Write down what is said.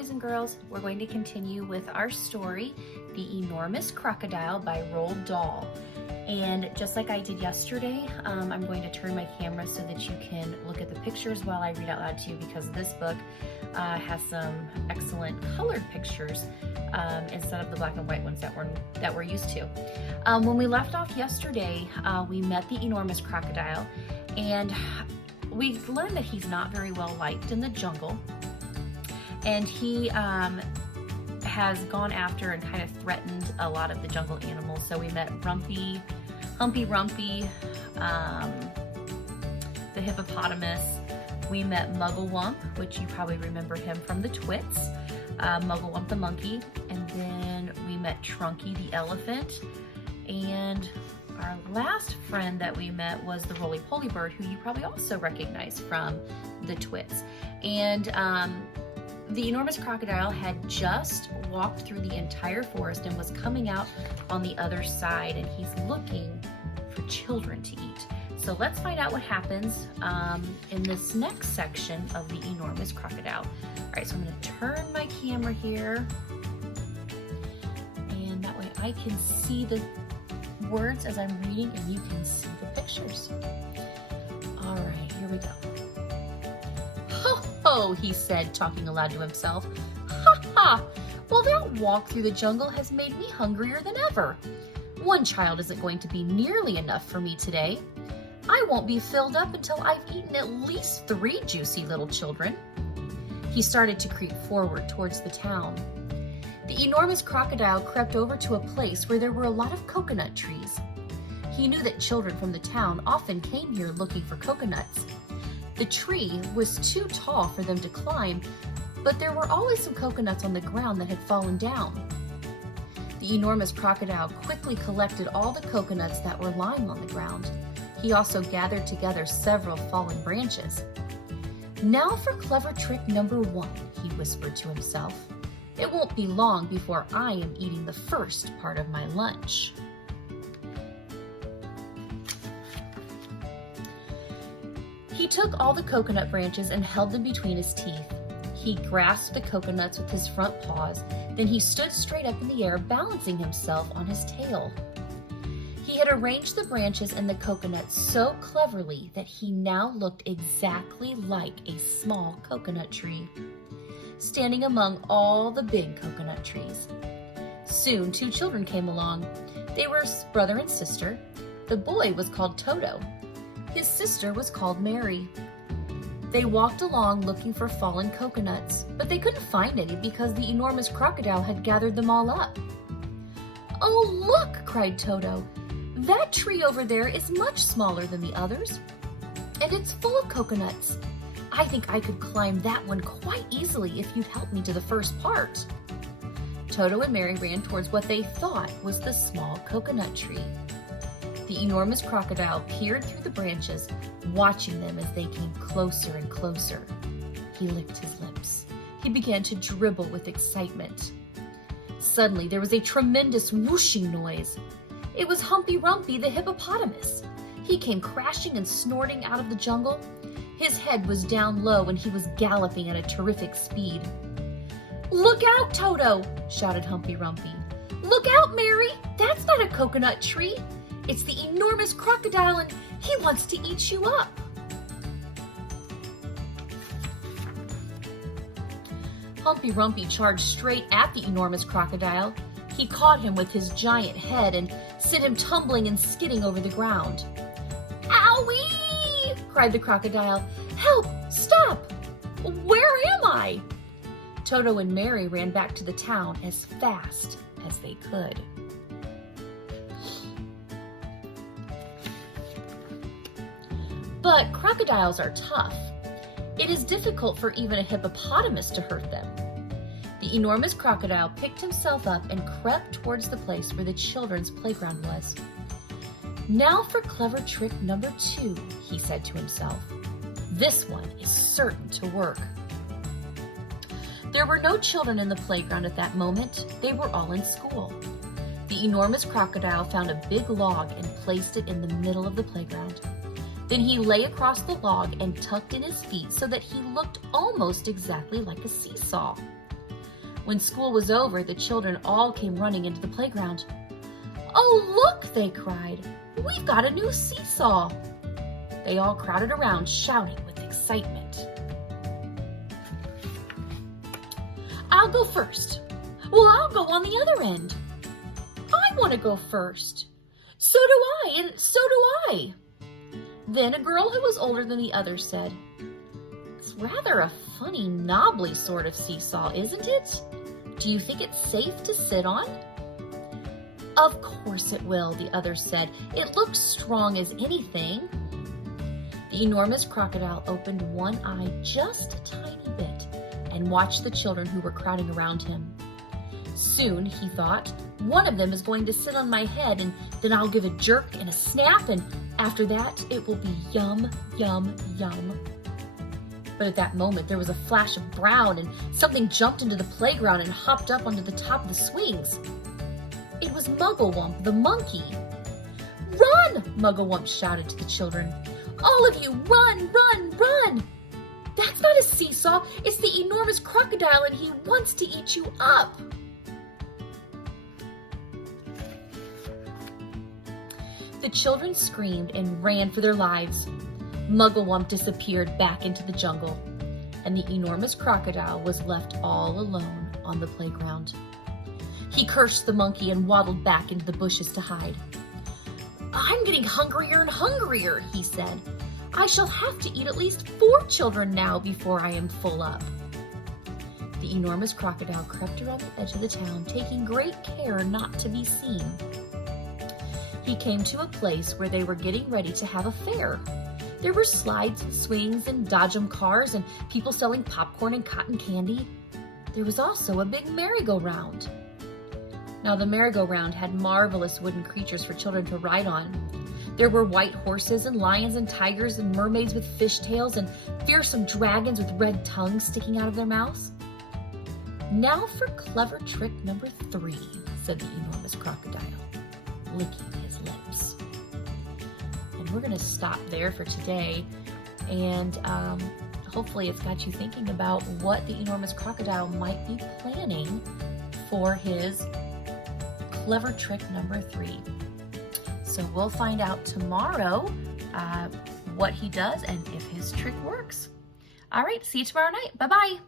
boys and girls. We're going to continue with our story, The Enormous Crocodile by Roald Dahl. And just like I did yesterday, I'm going to turn my camera so that you can look at the pictures while I read out loud to you, because this book has some excellent colored pictures instead of the black and white ones that we're used to. When we left off yesterday, we met the enormous crocodile, and we learned that he's not very well liked in the jungle, and he has gone after and kind of threatened a lot of the jungle animals. So we met Humpy Rumpy, the hippopotamus. We met Mugglewump, which you probably remember him from the Twits, Mugglewump the monkey, and then we met Trunky the elephant, and our last friend that we met was the roly-poly bird, who you probably also recognize from the Twits. And the enormous crocodile had just walked through the entire forest and was coming out on the other side, and he's looking for children to eat. So let's find out what happens in this next section of the enormous crocodile. All right, so I'm going to turn my camera here, and that way I can see the words as I'm reading and you can see the pictures. All right, here we go. Ho ho, he said, talking aloud to himself. Ha ha, well, that walk through the jungle has made me hungrier than ever. One child isn't going to be nearly enough for me today. I won't be filled up until I've eaten at least 3 juicy little children. He started to creep forward towards the town. The enormous crocodile crept over to a place where there were a lot of coconut trees. He knew that children from the town often came here looking for coconuts. The tree was too tall for them to climb, but there were always some coconuts on the ground that had fallen down. The enormous crocodile quickly collected all the coconuts that were lying on the ground. He also gathered together several fallen branches. Now for clever trick number 1, he whispered to himself. It won't be long before I am eating the first part of my lunch. He took all the coconut branches and held them between his teeth. He grasped the coconuts with his front paws, then he stood straight up in the air, balancing himself on his tail. He had arranged the branches and the coconuts so cleverly that he now looked exactly like a small coconut tree, standing among all the big coconut trees. Soon 2 children came along. They were brother and sister. The boy was called Toto. His sister was called Mary. They walked along looking for fallen coconuts, but they couldn't find any because the enormous crocodile had gathered them all up. "Oh, look!" cried Toto. "That tree over there is much smaller than the others, and it's full of coconuts. I think I could climb that one quite easily if you'd help me to the first part." Toto and Mary ran towards what they thought was the small coconut tree. The enormous crocodile peered through the branches, watching them as they came closer and closer. He licked his lips. He began to dribble with excitement. Suddenly, there was a tremendous whooshing noise. It was Humpy Rumpy the hippopotamus. He came crashing and snorting out of the jungle. His head was down low and he was galloping at a terrific speed. "Look out, Toto!" shouted Humpy Rumpy. "Look out, Mary! That's not a coconut tree. It's the enormous crocodile and he wants to eat you up." Humpy Rumpy charged straight at the enormous crocodile. He caught him with his giant head and sent him tumbling and skidding over the ground. "Owie!" cried the crocodile. "Help! Stop! Where am I?" Toto and Mary ran back to the town as fast as they could. But crocodiles are tough. It is difficult for even a hippopotamus to hurt them. The enormous crocodile picked himself up and crept towards the place where the children's playground was. Now for clever trick number 2, he said to himself. This one is certain to work. There were no children in the playground at that moment. They were all in school. The enormous crocodile found a big log and placed it in the middle of the playground. Then he lay across the log and tucked in his feet so that he looked almost exactly like a seesaw. When school was over, the children all came running into the playground. "Oh, look," they cried. "We've got a new seesaw." They all crowded around, shouting with excitement. "I'll go first." "Well, I'll go on the other end." "I want to go first." "So do I, and so do I." Then a girl who was older than the others said, "It's rather a funny, knobbly sort of seesaw, isn't it? Do you think it's safe to sit on?" "Of course it will," the others said. "It looks strong as anything." The enormous crocodile opened one eye just a tiny bit and watched the children who were crowding around him. Soon, he thought, one of them is going to sit on my head, and then I'll give a jerk and a snap, and after that, it will be yum, yum, yum. But at that moment, there was a flash of brown, and something jumped into the playground and hopped up onto the top of the swings. It was Mugglewump, the monkey. "Run!" Mugglewump shouted to the children. "All of you, run, run, run! That's not a seesaw, it's the enormous crocodile, and he wants to eat you up." The children screamed and ran for their lives. Mugglewump disappeared back into the jungle, and the enormous crocodile was left all alone on the playground. He cursed the monkey and waddled back into the bushes to hide. "I'm getting hungrier and hungrier," he said. "I shall have to eat at least 4 children now before I am full up." The enormous crocodile crept around the edge of the town, taking great care not to be seen. He came to a place where they were getting ready to have a fair. There were slides and swings and dodgem cars and people selling popcorn and cotton candy. There was also a big merry-go-round. Now the merry-go-round had marvelous wooden creatures for children to ride on. There were white horses and lions and tigers and mermaids with fishtails and fearsome dragons with red tongues sticking out of their mouths. "Now for clever trick number 3, said the enormous crocodile, licking his lips. And we're going to stop there for today, and hopefully it's got you thinking about what the enormous crocodile might be planning for his clever trick number 3. So we'll find out tomorrow what he does and if his trick works. All right, see you tomorrow night. Bye-bye.